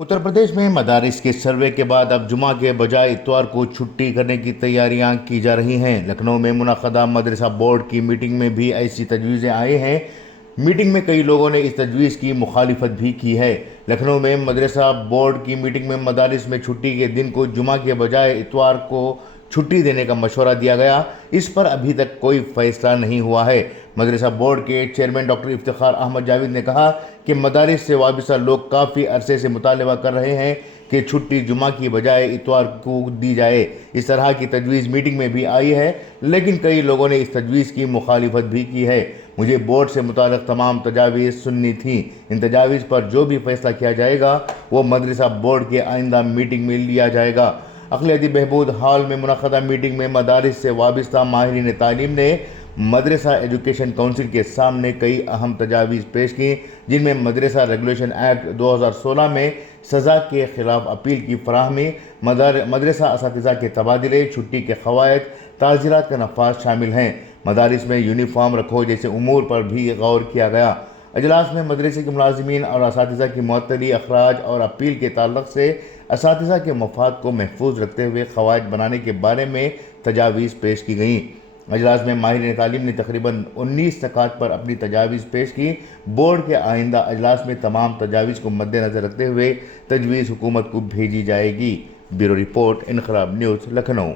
उत्तर प्रदेश में मदारिस के सर्वे के बाद अब जुमा के बजाय इतवार को छुट्टी करने की तैयारियां की जा रही हैं। लखनऊ में मुनक़दा मदरसा बोर्ड की मीटिंग में भी ऐसी तजवीज़ें आई हैं। मीटिंग में कई लोगों ने इस तजवीज़ की मुखालिफत भी की है। लखनऊ में मदरसा बोर्ड की मीटिंग में मदारिस में छुट्टी के दिन को जुमा के बजाय इतवार को छुट्टी देने का मशवरा दिया गया। इस पर अभी तक कोई फैसला नहीं हुआ है। मदरसा बोर्ड के चेयरमैन डॉक्टर इफ्तिखार अहमद जावेद ने कहा कि मदारिस से वाबस्ता लोग काफ़ी अरसे से मुतालबा कर रहे हैं कि छुट्टी जुमा की बजाय इतवार को दी जाए। इस तरह की तजवीज़ मीटिंग में भी आई है, लेकिन कई लोगों ने इस तजवीज़ की मुखालिफत भी की है। मुझे बोर्ड से मुताल्लिक़ तमाम तजावीज़ सुननी थी। इन तजावीज़ पर जो भी फैसला किया जाएगा वो मदरसा बोर्ड के आइंदा मीटिंग में लिया जाएगा। अक़लियती बहबूद हॉल में मुनक़दा मीटिंग में मदारिस से वाबस्ता माहिरीन तालीम ने मदरसा एजुकेशन काउंसिल के सामने कई अहम तजावीज़ पेश की, जिनमें मदरसा रेगुलेशन एक्ट 2016 में सज़ा के ख़िलाफ़ अपील की फराहमी, मदरसा असातिज़ा के तबादले, छुट्टी के क़वायद, ताज़ीरात का नफाज शामिल हैं। मदारिस में यूनिफॉर्म रखो जैसे उमूर पर भी गौर किया गया। अजलास में मदरसे के मुलाज़िमीन और असातिज़ा की मुअत्तली, अखराज और अपील के ताल्लुक़ से असातिज़ा के मफाद को महफूज रखते हुए क़वायद बनाने के बारे में तजावीज़ पेश की गईं। अजलास में माहिरीन तालीम ने तकरीबन 19 नकात पर अपनी तजावीज़ पेश की। बोर्ड के आइंदा अजलास में तमाम तजावीज़ को मद्देनज़र रखते हुए तजवीज़ हुकूमत को भेजी जाएगी। Bureau report, Inquilab news, Lucknow.